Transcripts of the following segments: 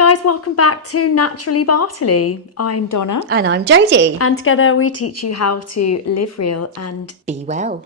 guys, welcome back to Naturally Bartoli. I'm Donna. And I'm Jodie. And together we teach you how to live real and be well.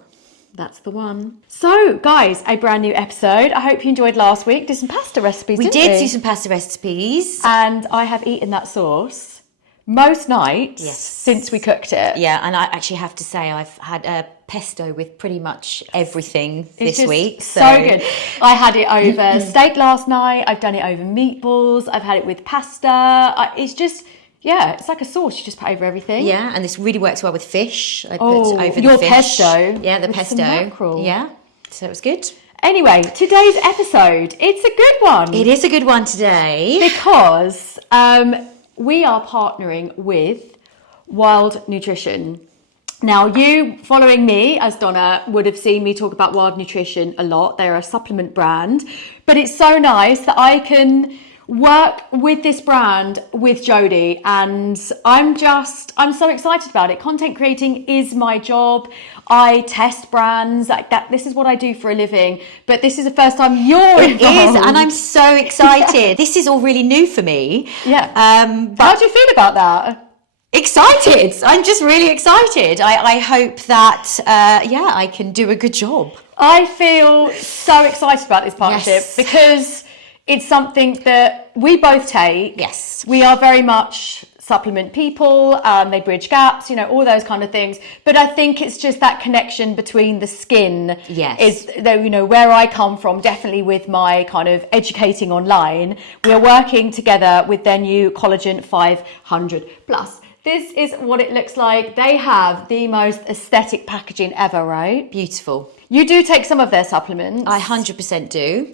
That's the one. So guys, a brand new episode. I hope you enjoyed last week. Did some pasta recipes, We didn't did we? do some pasta recipes. And I have eaten that sauce most nights since we cooked it. Yeah, and I actually have to say I've had a pesto with pretty much everything this week. So good. I had it over steak last night. I've done it over meatballs. I've had it with pasta. It's just... yeah, it's like a sauce. You just put over everything. Yeah, and this really works well with fish. I put over your the fish. pesto. Yeah, the with pesto. Some mackerel. Yeah, so it was good. Anyway, today's episode, it's a good one. It is a good one today. Because we are partnering with Wild Nutrition. Now, you following me as Donna would have seen me talk about Wild Nutrition a lot. They're a supplement brand. But it's so nice that I can work with this brand with Jodie, and I'm so excited about it. Content creating is my job. I test brands like that. This is what I do for a living, but this is the first time you're involved. It is, and I'm so excited. This is all really new for me. Yeah. How do you feel about that? Excited. I'm just really excited. I hope that I can do a good job. I feel so excited about this partnership because it's something that we both take. Yes. We are very much supplement people. They bridge gaps, all those kind of things. But I think it's just that connection between the skin. Yes. Is, where I come from, definitely with my kind of educating online. We are working together with their new Collagen 500 Plus. This is what it looks like. They have the most aesthetic packaging ever, right? Beautiful. You do take some of their supplements. I 100% do.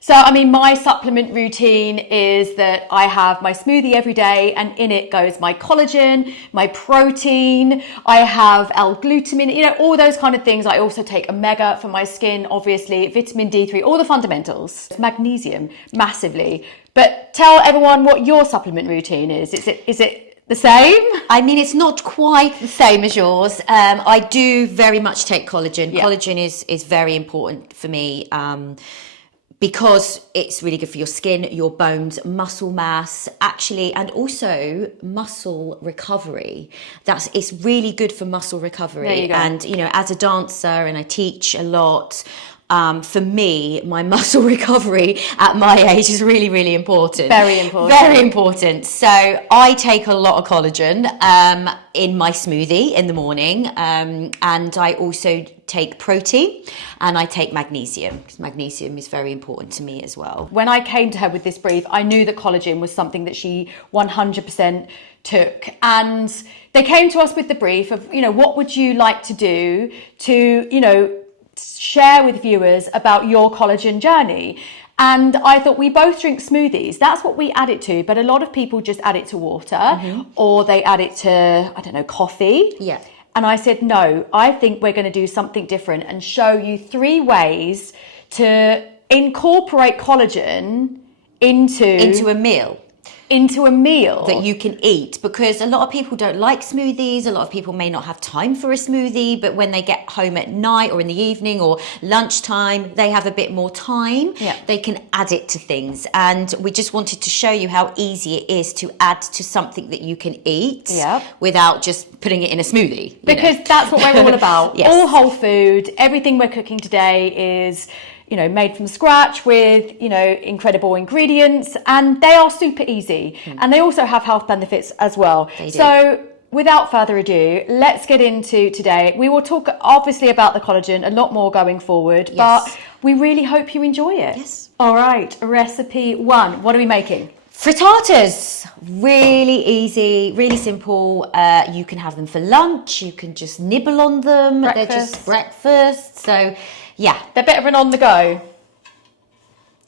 So, I mean, my supplement routine is that I have my smoothie every day, and in it goes my collagen, my protein, I have L-glutamine, all those kind of things. I also take omega for my skin, obviously, vitamin D3, all the fundamentals. Magnesium, massively. But tell everyone what your supplement routine is. Is it the same? I mean, it's not quite the same as yours. I do very much take collagen. Yeah. Collagen is very important for me. Because it's really good for your skin, your bones, muscle mass, actually, and also muscle recovery. It's really good for muscle recovery. There you go. And, as a dancer, and I teach a lot, for me, my muscle recovery at my age is really, really important. Very important. Very important. So I take a lot of collagen in my smoothie in the morning. And I also take protein, and I take magnesium, because magnesium is very important to me as well. When I came to her with this brief, I knew that collagen was something that she 100% took. And they came to us with the brief of, what would you like to do to, share with viewers about your collagen journey. And I thought, we both drink smoothies. That's what we add it to. But a lot of people just add it to water, or they add it to, coffee. Yeah. And I said, no, I think we're going to do something different and show you 3 ways to incorporate collagen into a meal. Into a meal that you can eat, because a lot of people don't like smoothies. A lot of people may not have time for a smoothie, but when they get home at night or in the evening or lunchtime, they have a bit more time. Yeah. They can add it to things. And we just wanted to show you how easy it is to add to something that you can eat without just putting it in a smoothie. Because that's what we're all about. Yes. All whole food. Everything we're cooking today is made from scratch with, incredible ingredients, and they are super easy. And they also have health benefits as well. They do. So without further ado, let's get into today. We will talk obviously about the collagen a lot more going forward, but we really hope you enjoy it. Yes. All right, recipe 1. What are we making? Frittatas, really easy, really simple. You can have them for lunch. You can just nibble on them. Breakfast. They're just breakfast. So, yeah. They're a bit of an on the go.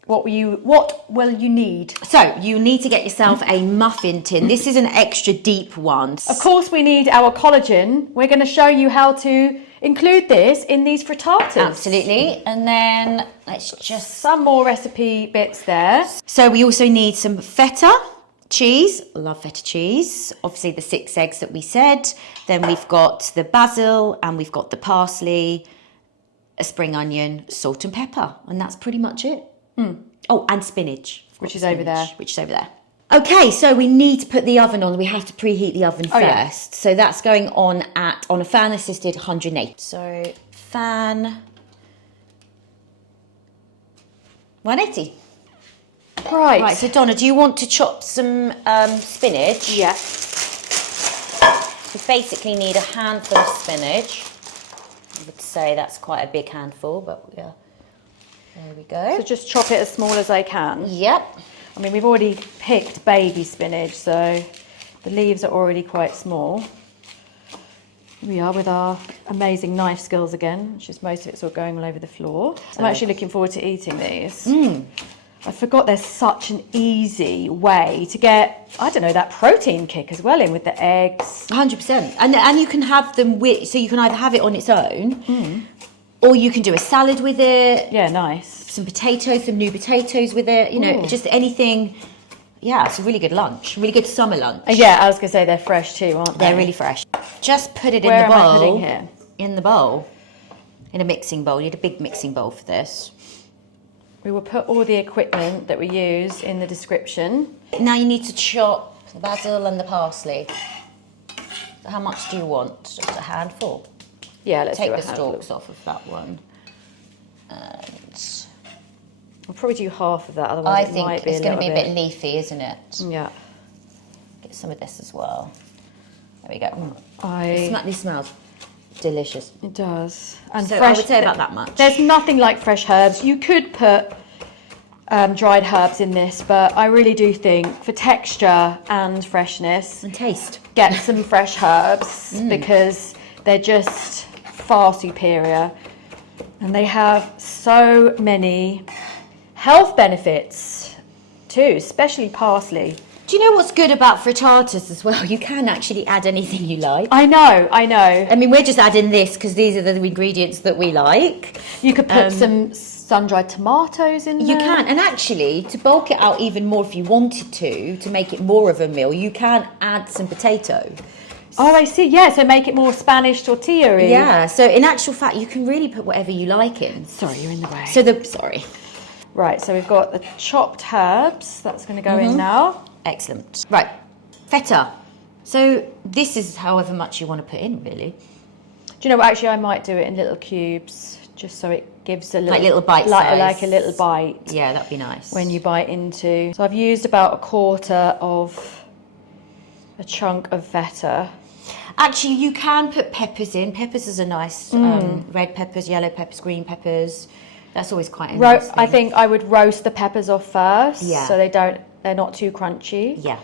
What will you need? So you need to get yourself a muffin tin. This is an extra deep one. Of course, we need our collagen. We're going to show you how to include this in these frittatas. Absolutely. And then let's just... some more recipe bits there. So we also need some feta cheese. Love feta cheese. Obviously the 6 eggs that we said. Then we've got the basil, and we've got the parsley, a spring onion, salt and pepper. And that's pretty much it. Oh, and spinach. Which is over there. Which is over there. Okay, so we need to put the oven on. We have to preheat the oven first. Yeah. So that's going on a fan assisted 108. So fan 180. Right. Right, so Donna, do you want to chop some spinach? Yeah. You basically need a handful of spinach. I would say that's quite a big handful, but yeah. There we go. So just chop it as small as I can. Yep. I mean, we've already picked baby spinach, so the leaves are already quite small. Here we are with our amazing knife skills again, which is most of it's all going all over the floor. I'm actually looking forward to eating these. I forgot there's such an easy way to get, I don't know, that protein kick as well in with the eggs. 100%. And you can have them with, so you can either have it on its own, or you can do a salad with it. Yeah, nice. Some potatoes, some new potatoes with it, you know, just anything. Yeah, it's a really good lunch, really good summer lunch. Yeah, I was going to say they're fresh too, aren't they? They're really fresh. Just put it Where in the bowl. am I putting here? In the bowl. In a mixing bowl. You need a big mixing bowl for this. We will put all the equipment that we use in the description. Now you need to chop the basil and the parsley. So how much do you want? Just a handful. Yeah, let's Take do a the handful. stalks off of that one. And I'll probably do half of that, otherwise I it think might be it's a going to little be a bit leafy, isn't it? Yeah. Get some of this as well. There we go. This smells delicious. It does. And So fresh, I would say about that much. There's nothing like fresh herbs. You could put dried herbs in this, but I really do think for texture and freshness, And taste. get some fresh herbs because they're just far superior. And they have so many health benefits too, especially parsley. Do you know what's good about frittatas as well? You can actually add anything you like. I know. I mean, we're just adding this because these are the ingredients that we like. You could put some sun-dried tomatoes in there. You can, and actually, to bulk it out even more if you wanted to make it more of a meal, you can add some potato. Oh, I see. Yeah, so make it more Spanish tortilla-y. Yeah, so in actual fact, you can really put whatever you like in. Sorry, you're in the way. Sorry. Right, so we've got the chopped herbs. That's going to go in now. Excellent. Right, feta. So this is however much you want to put in, really. Do you know what? Actually, I might do it in little cubes, just so it gives a little... Like little bite like, size. like a little bite. Yeah, that'd be nice. When you bite into... So I've used about a quarter of a chunk of feta. Actually, you can put peppers in. Peppers is a nice red peppers, yellow peppers, green peppers. That's always quite a nice thing. I think I would roast the peppers off first, Yeah. so they're not too crunchy. Yeah.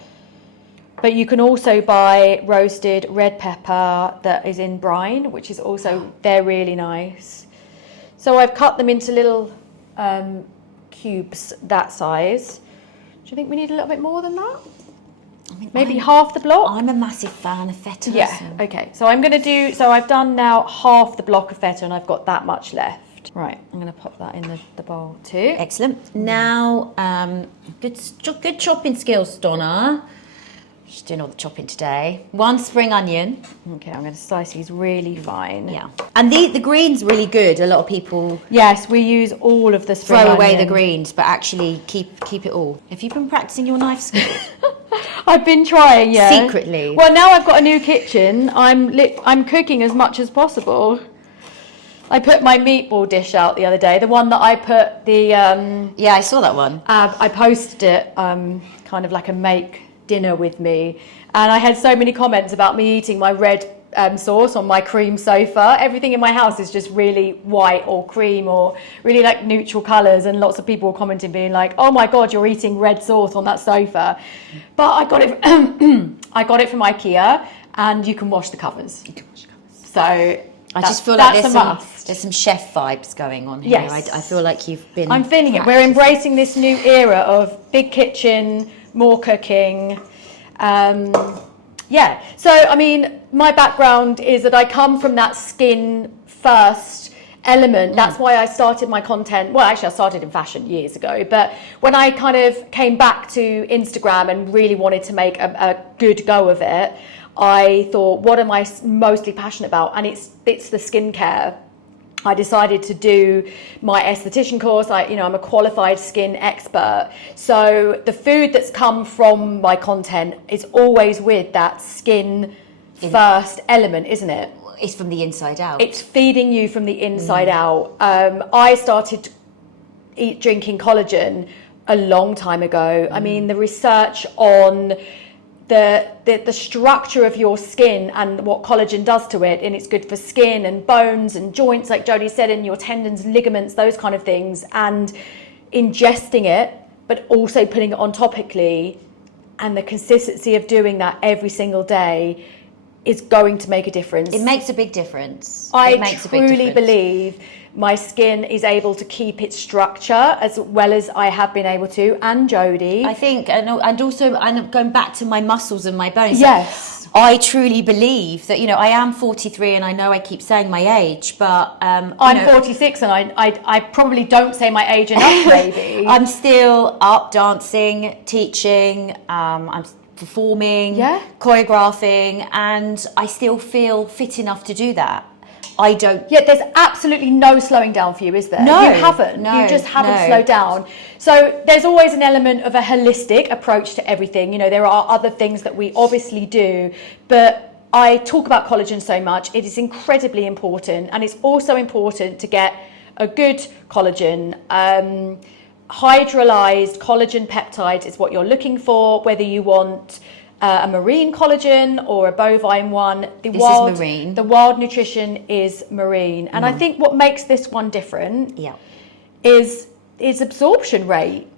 But you can also buy roasted red pepper that is in brine, which is also, they're really nice. So I've cut them into little cubes that size. Do you think we need a little bit more than that? I mean, Maybe half the block? I'm a massive fan of feta. Yeah, okay. So I've done now half the block of feta and I've got that much left. Right, I'm going to pop that in the bowl too. Excellent. Now, good chopping skills, Donna. She's doing all the chopping today. 1 spring onion. Okay, I'm going to slice these really fine. Yeah. And the green's really good. A lot of people Yes, we use all of the spring throw away onion. the greens, but actually keep it all. Have you been practicing your knife skills? I've been trying, yeah. Secretly. Well, now I've got a new kitchen. I'm cooking as much as possible. I put my meatball dish out the other day, the one that I put the... Yeah, I saw that one. I posted it, kind of like a make dinner with me. And I had so many comments about me eating my red sauce on my cream sofa. Everything in my house is just really white or cream or really like neutral colours. And lots of people were commenting being like, oh my God, you're eating red sauce on that sofa. But I got it, I got it from IKEA and you can wash the covers. So I just feel like that's there's some chef vibes going on here. Yes. I feel like you've been... I'm feeling it. We're embracing this new era of big kitchen, more cooking. Yeah. So, I mean, my background is that I come from that skin first element. That's why I started my content. Well, actually, I started in fashion years ago. But when I kind of came back to Instagram and really wanted to make a good go of it, I thought, what am I mostly passionate about? And it's the skincare. I decided to do my esthetician course. I'm a qualified skin expert. So the food that's come from my content is always with that skin first element, isn't it? It's from the inside out. It's feeding you from the inside out. I started drinking collagen a long time ago. I mean, the research on the structure of your skin and what collagen does to it, and it's good for skin and bones and joints, like Jodie said, and your tendons, ligaments, those kind of things, and ingesting it, but also putting it on topically, and the consistency of doing that every single day is going to make a difference. It makes a big difference. I truly believe my skin is able to keep its structure as well as I have been able to, and Jodie. I think, and also, and going back to my muscles and my bones. Yes. I truly believe that, I am 43, and I know I keep saying my age, but... I'm 46, and I probably don't say my age enough, maybe. I'm still up dancing, teaching, I'm performing, choreographing, and I still feel fit enough to do that. I don't... Yeah, there's absolutely no slowing down for you, is there? No. You haven't. You just haven't slowed down. So there's always an element of a holistic approach to everything. There are other things that we obviously do, but I talk about collagen so much. It is incredibly important, and it's also important to get a good collagen. Hydrolysed collagen peptides is what you're looking for, whether you want a marine collagen or a bovine one. This is marine. The Wild Nutrition is marine. And I think what makes this one different is its absorption rate.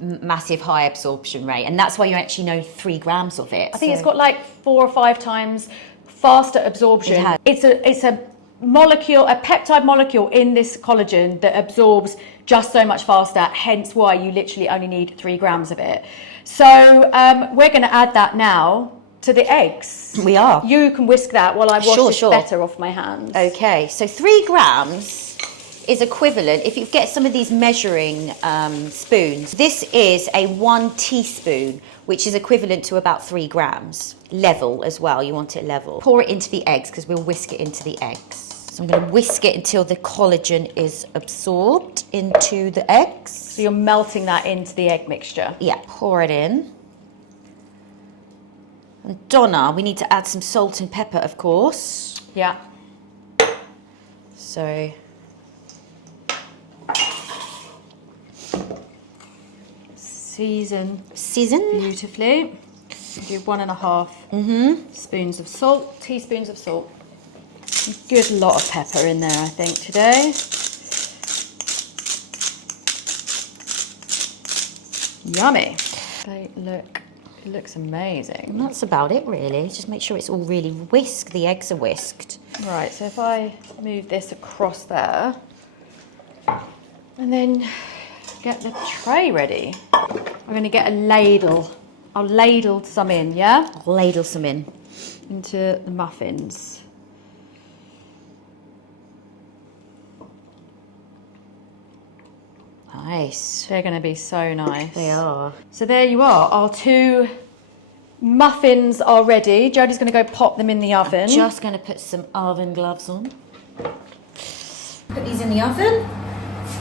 Massive high absorption rate. And that's why you actually know 3 grams of it. I think it's got like 4 or 5 times faster absorption. It's a molecule, a peptide molecule in this collagen that absorbs just so much faster, hence why you literally only need 3 grams of it. So we're going to add that now to the eggs. We are. You can whisk that while I wash this better off my hands. Okay, so 3 grams is equivalent, if you get some of these measuring spoons, this is a 1 teaspoon, which is equivalent to about 3 grams. Level as well, you want it level. Pour it into the eggs, because we'll whisk it into the eggs. So I'm going to whisk it until the collagen is absorbed into the eggs. So you're melting that into the egg mixture? Yeah, pour it in. And Donna, we need to add some salt and pepper, of course. Yeah. So... Season beautifully. Do 1.5 spoons of salt, teaspoons of salt. A good lot of pepper in there, I think, today. Yummy. It looks amazing. And that's about it, really. Just make sure it's all really whisked. The eggs are whisked. Right, so if I move this across there, and then get the tray ready. I'm going to get a ladle. I'll ladle some in, yeah? I'll ladle some in. Into the muffins. Nice. They're going to be so nice. They are. So there you are. Our 2 muffins are ready. Jodie's going to go pop them in the oven. I'm just going to put some oven gloves on. Put these in the oven.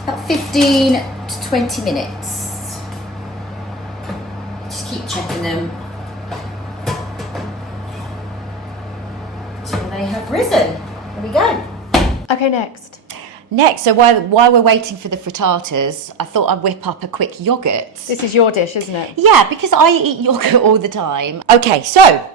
About 15 to 20 minutes. Just keep checking them until they have risen. There we go. Okay, next. So while we're waiting for the frittatas, I thought I'd whip up a quick yoghurt. This is your dish, isn't it? Yeah, because I eat yoghurt all the time. Okay, so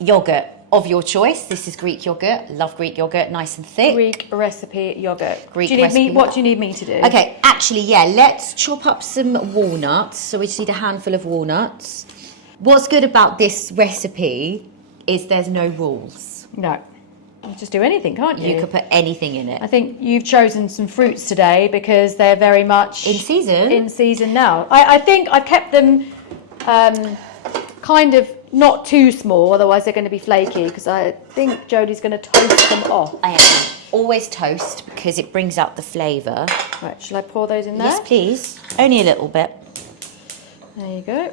yoghurt of your choice. This is Greek yoghurt. Love Greek yoghurt, nice and thick. Greek recipe yoghurt. Greek do you need recipe. What do you need me to do? Okay, actually, yeah, let's chop up some walnuts. So we just need a handful of walnuts. What's good about this recipe is there's no rules. No. You just do anything, can't you? You could put anything in it. I think you've chosen some fruits today because they're very much... In season? In season now. I think I've kept them kind of not too small, otherwise they're going to be flaky, because I think Jodie's going to toast them off. I am. Always toast, because it brings out the flavour. Right, shall I pour those in there? Yes, please. Only a little bit. There you go.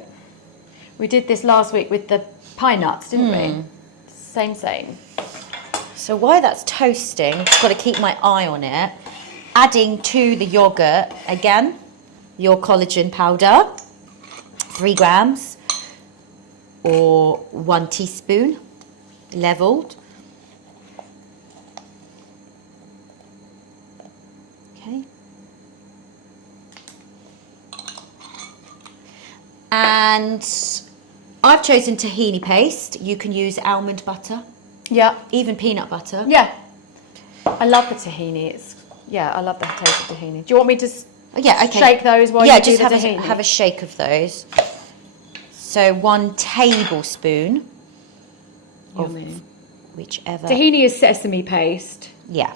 We did this last week with the pine nuts, didn't we? Same. So while that's toasting, I've got to keep my eye on it. Adding to the yogurt, again, your collagen powder, 3 grams or 1 teaspoon, leveled. Okay. And I've chosen tahini paste. You can use almond butter. Yeah. Even peanut butter. Yeah. I love the tahini. I love the taste of tahini. Do you want me to shake those while you do the tahini? Yeah, just have a shake of those. So 1 tablespoon of whichever. Tahini is sesame paste. Yeah.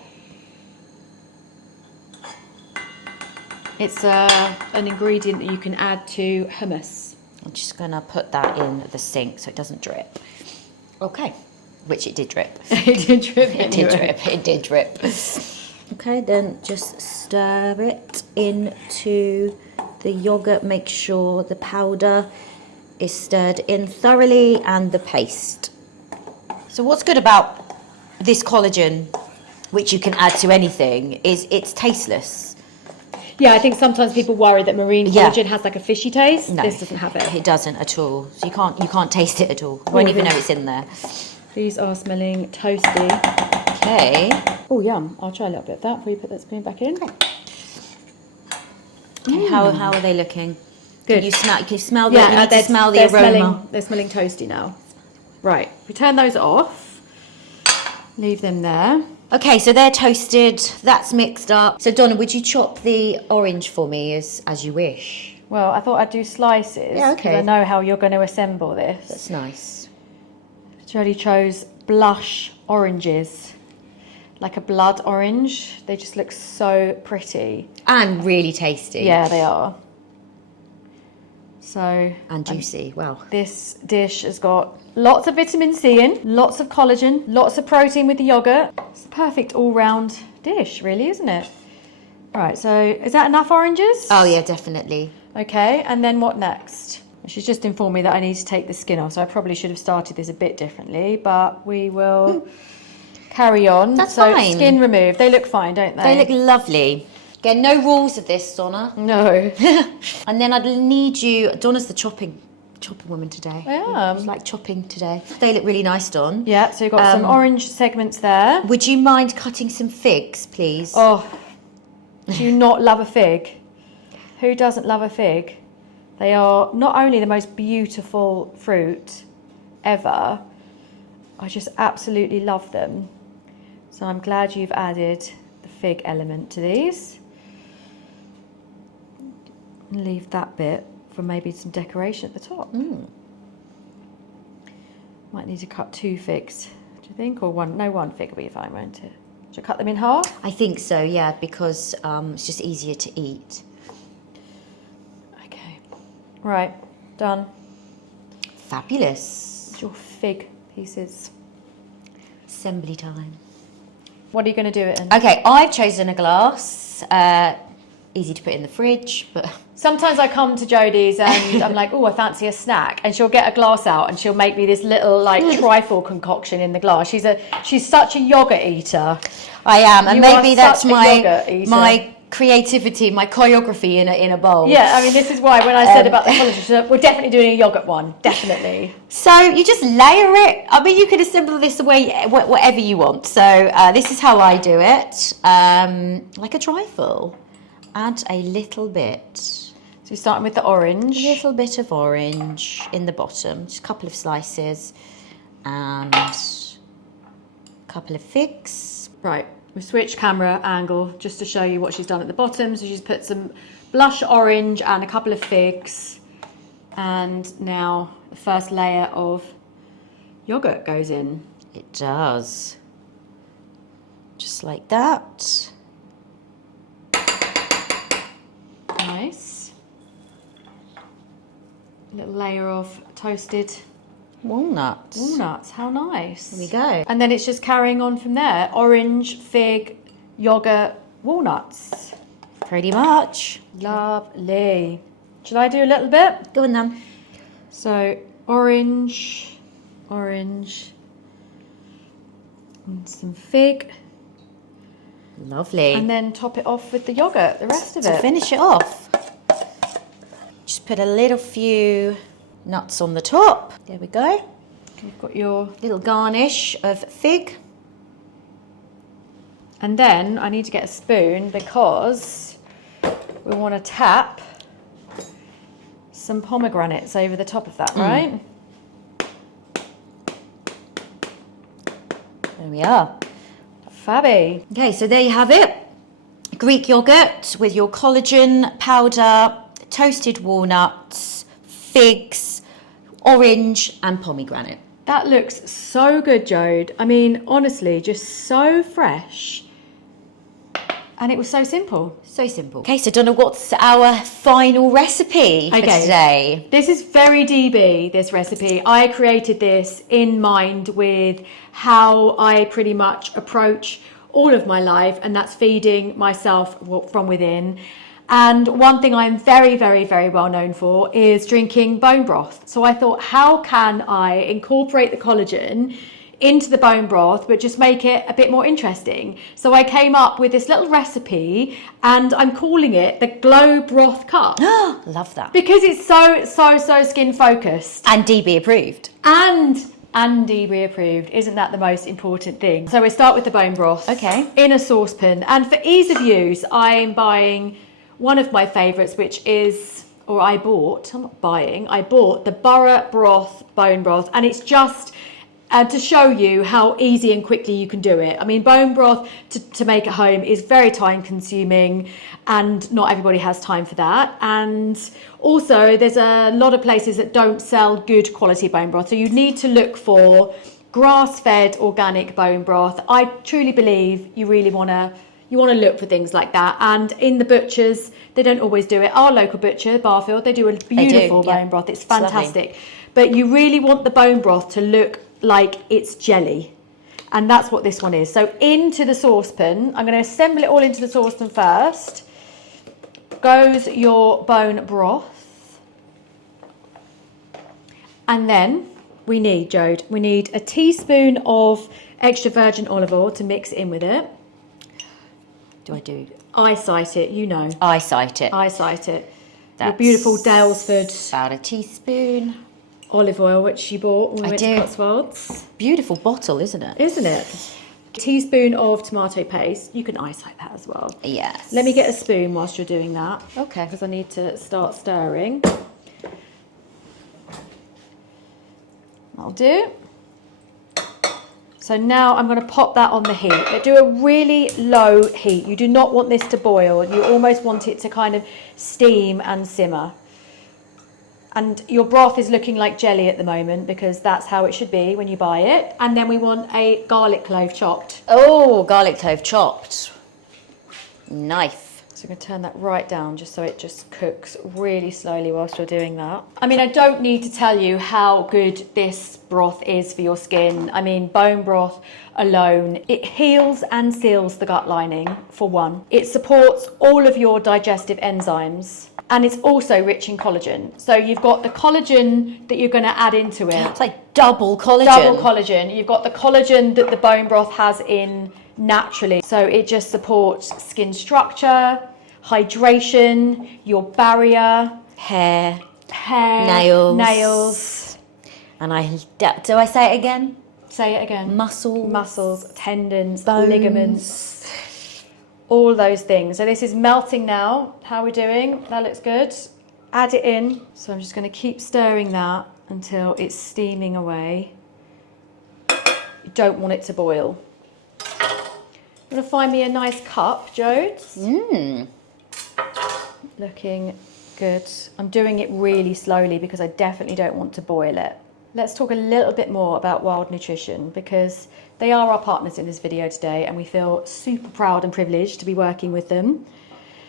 It's an ingredient that you can add to hummus. I'm just going to put that in the sink so it doesn't drip. Okay. Which it did drip. It did drip. It did drip. Okay, then just stir it into the yogurt. Make sure the powder is stirred in thoroughly and the paste. So what's good about this collagen, which you can add to anything, is it's tasteless. Yeah, I think sometimes people worry that marine collagen has like a fishy taste. No, this doesn't have it. It doesn't at all. So you can't taste it at all. You won't even know it's in there. These are smelling toasty. Okay. Oh, yum. I'll try a little bit of that before you put that spoon back in. Okay, how are they looking? Good. You can smell the, you need to smell the aroma. They're smelling toasty now. Right, we turn those off. Leave them there. Okay, so they're toasted. That's mixed up. So Donna, would you chop the orange for me as you wish? Well, I thought I'd do slices. Yeah, okay. 'Cause I know how you're going to assemble this. That's nice. Jodie chose blush oranges. Like a blood orange. They just look so pretty. And really tasty. Yeah, they are. So... And juicy, wow. This dish has got lots of vitamin C in, lots of collagen, lots of protein with the yogurt. It's a perfect all-round dish, really, isn't it? Right, so is that enough oranges? Oh, yeah, definitely. Okay, and then what next? She's just informed me that I need to take the skin off, so I probably should have started this a bit differently, but we will carry on. That's so fine. Skin removed. They look fine, don't they? They look lovely. Again, no rules of this, Donna. No. And then I'd need you... Donna's the chopping woman today. I am. She's like chopping today. They look really nice, Don. Yeah, so you've got some orange segments there. Would you mind cutting some figs, please? Oh, do you not love a fig? Who doesn't love a fig? They are not only the most beautiful fruit ever, I just absolutely love them. So I'm glad you've added the fig element to these. And leave that bit for maybe some decoration at the top. Might need to cut 2 figs, do you think? Or one? No, 1 fig will be fine, won't it? Should I cut them in half? I think so, yeah, because it's just easier to eat. Okay. Right, done. Fabulous. It's your fig pieces. Assembly time. What are you going to do it in? Okay, I've chosen a glass. Easy to put in the fridge, but... Sometimes I come to Jodie's and I'm like, oh, I fancy a snack. And she'll get a glass out and she'll make me this little like trifle concoction in the glass. She's such a yogurt eater. I am, and You maybe are that's such a yogurt eater. my creativity, my choreography in a bowl. Yeah, I mean, this is why when I said about the collagen, she said, we're definitely doing a yogurt one, definitely. So you just layer it. I mean, you could assemble this away whatever you want. So this is how I do it. Like a trifle. Add a little bit. So you're starting with the orange. A little bit of orange in the bottom. Just a couple of slices. And a couple of figs. Right, we switched camera angle just to show you what she's done at the bottom. So she's put some blush orange and a couple of figs. And now the first layer of yogurt goes in. It does. Just like that. Nice. A little layer of toasted Walnuts. walnuts. How nice. There we go. And then it's just carrying on from there. Orange, fig, yogurt, walnuts. Pretty much. Lovely. Should I do a little bit? Go on then. So orange, orange, And some fig. Lovely. And then top it off with the yogurt, the rest of To it. finish it off, just put a little few nuts on the top. There we go. You've got your... Little garnish of fig. And then I need to get a spoon because we want to tap some pomegranates over the top of that, right? There we are. Fabby. Okay, so there you have it. Greek yogurt with your collagen powder, toasted walnuts, figs, orange and pomegranate. That looks so good, Jode. I mean, honestly, just so fresh. And it was so simple. So simple. Okay, so Donna, what's our final recipe for today? This is very DB, this recipe. I created this in mind with how I pretty much approach all of my life, and that's feeding myself from within. And one thing I'm very, very, very well known for is drinking bone broth. So I thought, how can I incorporate the collagen into the bone broth, but just make it a bit more interesting? So I came up with this little recipe, and I'm calling it the Glow Broth Cup. Love that. Because it's so skin focused. And DB approved. And DB approved. Isn't that the most important thing? So we start with the bone broth. Okay. In a saucepan. And for ease of use, I'm buying one of my favourites, which is, I bought the Borough Broth bone broth, and it's just to show you how easy and quickly you can do it. I mean, bone broth to make at home is very time consuming, and not everybody has time for that. And also there's a lot of places that don't sell good quality bone broth, so you need to look for grass-fed organic bone broth. I truly believe you really want to look for things like that. And in the butchers, they don't always do it. Our local butcher, Barfield, they do a beautiful bone broth. It's fantastic. But you really want the bone broth to look like it's jelly. And that's what this one is. So into the saucepan, I'm going to assemble it all into the saucepan first. Goes your bone broth. And then we need, Jode, a teaspoon of extra virgin olive oil to mix in with it. I cite it, you know. I cite it. Your beautiful Dalesford. About a teaspoon. Olive oil, which you bought when we went to Cotswolds. Beautiful bottle, isn't it? Isn't it? A teaspoon of tomato paste. You can eyesight that as well. Yes. Let me get a spoon whilst you're doing that. Okay. Because I need to start stirring. That'll do. So now I'm going to pop that on the heat. Do a really low heat. You do not want this to boil. You almost want it to kind of steam and simmer. And your broth is looking like jelly at the moment because that's how it should be when you buy it. And then we want a garlic clove chopped. Oh, garlic clove chopped. Nice. So I'm going to turn that right down just so it just cooks really slowly whilst you're doing that. I mean, I don't need to tell you how good this broth is for your skin. I mean, bone broth alone, it heals and seals the gut lining, for one. It supports all of your digestive enzymes. And it's also rich in collagen. So you've got the collagen that you're going to add into it. It's like double collagen. Double collagen. You've got the collagen that the bone broth has in naturally. So it just supports skin structure, hydration, your barrier, hair, nails. And do I say it again? Say it again. Muscles, tendons, bones, ligaments. All those things. So this is melting now. How are we doing? That looks good. Add it in. So I'm just going to keep stirring that until it's steaming away. You don't want it to boil. I'm going to find me a nice cup, Jode. Looking good. I'm doing it really slowly because I definitely don't want to boil it. Let's talk a little bit more about Wild Nutrition because they are our partners in this video today and we feel super proud and privileged to be working with them.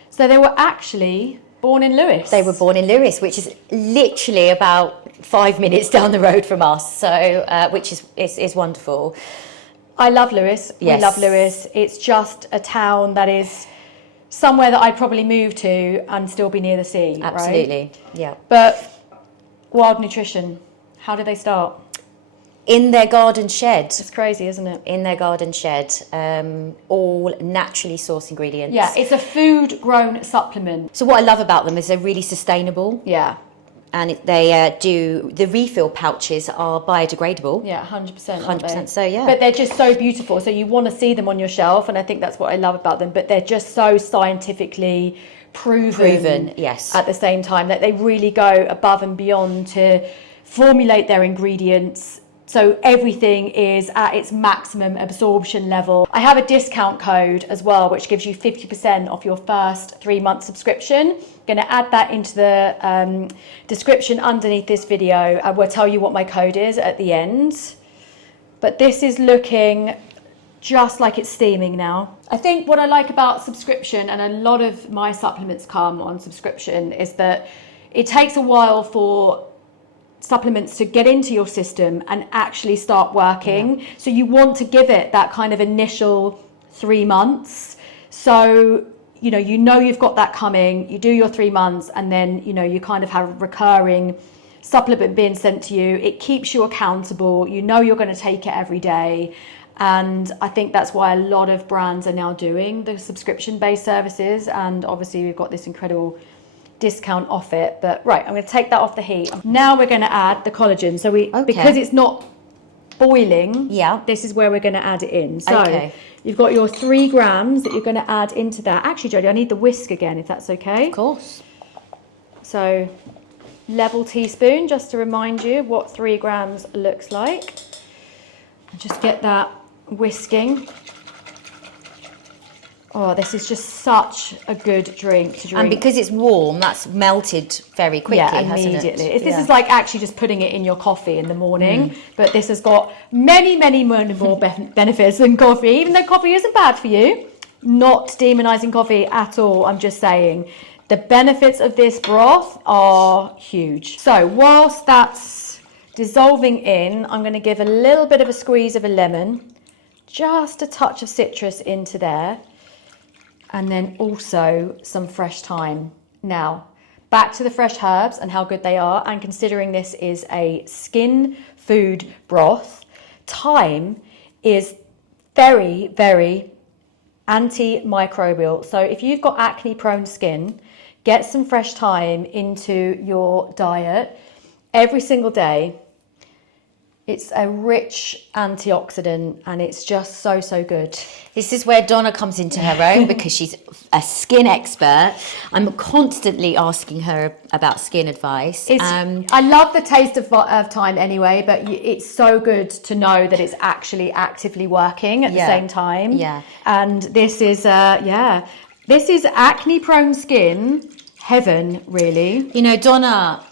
So they were actually born in Lewes. They were born in Lewes, which is literally about 5 minutes down the road from us, so which is wonderful. I love Lewes. Yes. We love Lewes. It's just a town that is somewhere that I'd probably move to and still be near the sea. Absolutely, right? Yeah. But Wild Nutrition, how did they start? in their garden shed. It's crazy, isn't it? In their garden shed, all naturally sourced ingredients. Yeah, it's a food-grown supplement. So what I love about them is they're really sustainable. Yeah. And the refill pouches are biodegradable. Yeah, 100%. 100%, so yeah. But they're just so beautiful. So you want to see them on your shelf, and I think that's what I love about them. But they're just so scientifically proven, yes. At the same time, that they really go above and beyond to formulate their ingredients so everything is at its maximum absorption level. I have a discount code as well, which gives you 50% off your first 3-month subscription. Going to add that into the description underneath this video. I will tell you what my code is at the end. But this is looking just like it's steaming now. I think what I like about subscription, and a lot of my supplements come on subscription, is that it takes a while for supplements to get into your system and actually start working. So you want to give it that kind of initial 3 months. So you know you've got that coming, you do your 3 months, and then you kind of have a recurring supplement being sent to you. It keeps you accountable, you're going to take it every day. And I think that's why a lot of brands are now doing the subscription-based services, and obviously we've got this incredible discount off it. But right, I'm going to take that off the heat. Now we're going to add the collagen. So because it's not boiling, this is where we're going to add it in. So you've got your 3 grams that you're going to add into that. Actually, Jodie, I need the whisk again, if that's okay. Of course. So level teaspoon, just to remind you what 3 grams looks like. And just get that whisking. Oh, this is just such a good drink to drink. And because it's warm, that's melted very quickly, immediately. hasn't it? This is like actually just putting it in your coffee in the morning. But this has got many, many more benefits than coffee, even though coffee isn't bad for you. Not demonizing coffee at all. I'm just saying the benefits of this broth are huge. So whilst that's dissolving in, I'm going to give a little bit of a squeeze of a lemon, just a touch of citrus into there. And then also some fresh thyme. Now, back to the fresh herbs and how good they are. And considering this is a skin food broth, thyme is very, very antimicrobial. So if you've got acne prone skin, get some fresh thyme into your diet every single day. It's a rich antioxidant, and it's just so, so good. This is where Donna comes into her own because she's a skin expert. I'm constantly asking her about skin advice. I love the taste of thyme anyway, but it's so good to know that it's actually actively working at the same time. Yeah. And this is, this is acne-prone skin heaven, really. Donna,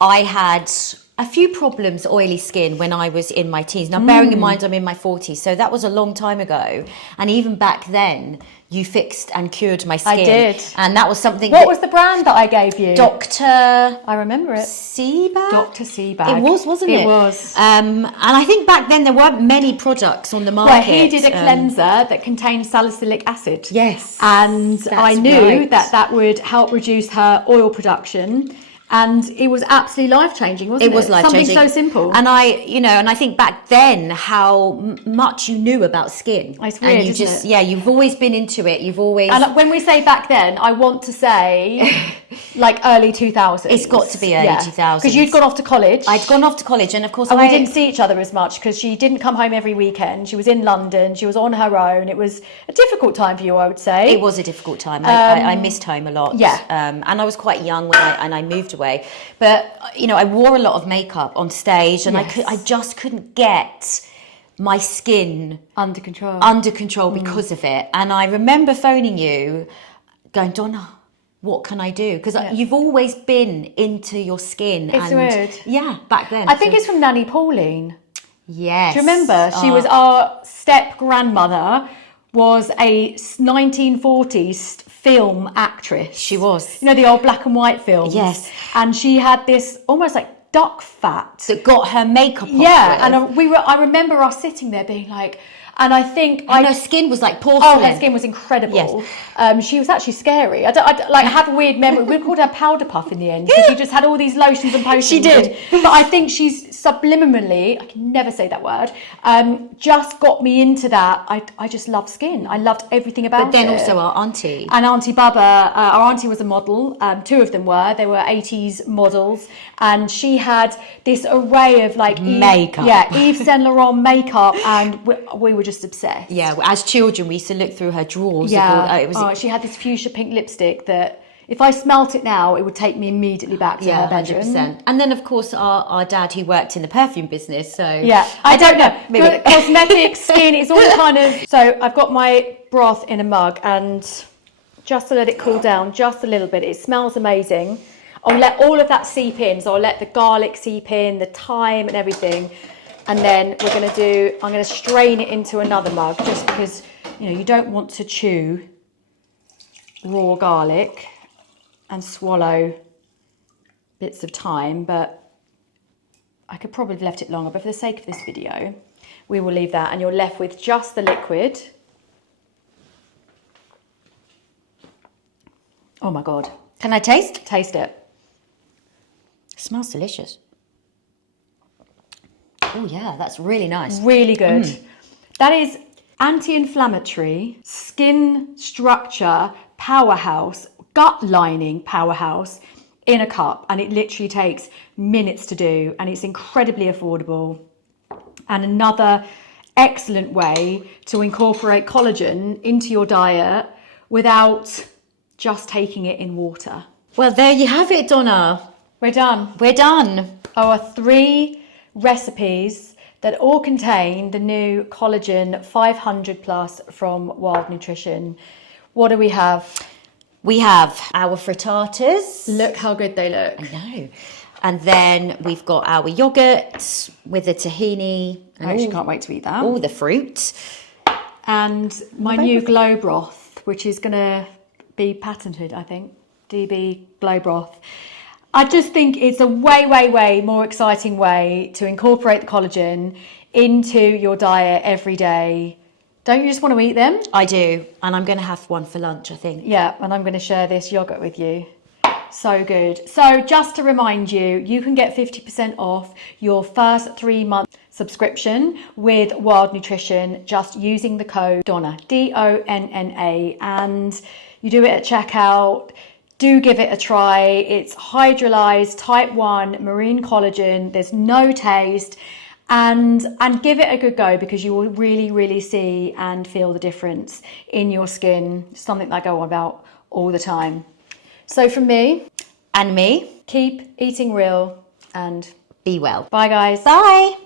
I had a few problems, oily skin, when I was in my teens. Now, bearing in mind I'm in my 40s, so that was a long time ago. And even back then, you fixed and cured my skin. I did. And that was something... What was the brand that I gave you? I remember it. Seabag? Dr. Seabag. It was, wasn't it? It was. And I think back then there weren't many products on the market. Well, he did a cleanser that contained salicylic acid. Yes. And I knew that would help reduce her oil production. And it was absolutely life-changing, wasn't it? It was life-changing. Something so simple. And I think back then how much you knew about skin. It's weird, and isn't it? You've always been into it. You've always... And when we say back then, I want to say like early 2000s. It's got to be early 2000s. Because you'd gone off to college. I'd gone off to college, and of course we didn't see each other as much because she didn't come home every weekend. She was in London. She was on her own. It was a difficult time for you, I would say. It was a difficult time. I missed home a lot. Yeah. And I was quite young when I moved away. But, I wore a lot of makeup on stage, and I just couldn't get my skin under control because of it. And I remember phoning you going, Donna, what can I do? Because you've always been into your skin. It's weird. Yeah, back then. I think it's from Nanny Pauline. Yes. Do you remember? She was our step-grandmother, was a 1940s film actress. She was. The old black and white films. Yes. And she had this almost like duck fat. That got her makeup off. Yeah, and I remember us sitting there being like... And I think... her skin was like porcelain. Oh, her skin was incredible. Yes. She was actually scary. I have a weird memory. We called her Powder Puff in the end because she just had all these lotions and potions. She did. But I think she's subliminally, I can never say that word, just got me into that. I just love skin. I loved everything about it. But then also our auntie. And Auntie Baba, our auntie was a model. Two of them were. They were 80s models. And she had this array of like makeup. Yves Saint Laurent makeup. And we were just obsessed. Yeah, as children, we used to look through her drawers. Yeah. She had this fuchsia pink lipstick that if I smelt it now, it would take me immediately back to her bedroom. 100%. And then, of course, our dad, who worked in the perfume business. So yeah, I don't know. Maybe. Cosmetics, skin, it's all kind of. So I've got my broth in a mug, and just to let it cool down just a little bit. It smells amazing. I'll let all of that seep in. So I'll let the garlic seep in, the thyme and everything. And then I'm going to strain it into another mug, just because, you don't want to chew raw garlic and swallow bits of thyme, but I could probably have left it longer, but for the sake of this video, we will leave that, and you're left with just the liquid. Oh my God. Can I taste? Taste it. It smells delicious. Oh yeah, that's really nice. Really good. That is anti-inflammatory, skin structure, powerhouse, gut lining powerhouse in a cup, and it literally takes minutes to do, and it's incredibly affordable, and another excellent way to incorporate collagen into your diet without just taking it in water. Well, there you have it, Donna. We're done. We're done. Our 3 recipes that all contain the new collagen 500 plus from Wild Nutrition. What do we have? We have our frittatas. Look how good they look. I know. And then we've got our yogurt with the tahini. I actually can't wait to eat that. All the fruit. And my new glow broth, which is going to be patented, I think. DB glow broth. I just think it's a way more exciting way to incorporate the collagen into your diet every day. Don't you just want to eat them? I do, and I'm going to have one for lunch, I think. Yeah, and I'm going to share this yogurt with you. So good. So just to remind you, you can get 50% off your first 3-month subscription with Wild Nutrition just using the code DONNA, DONNA, and you do it at checkout. Do give it a try. It's hydrolysed type 1 marine collagen. There's no taste. And give it a good go, because you will really see and feel the difference in your skin. Something that I go on about all the time. So from me and me, keep eating real and be well. bye guys. Bye.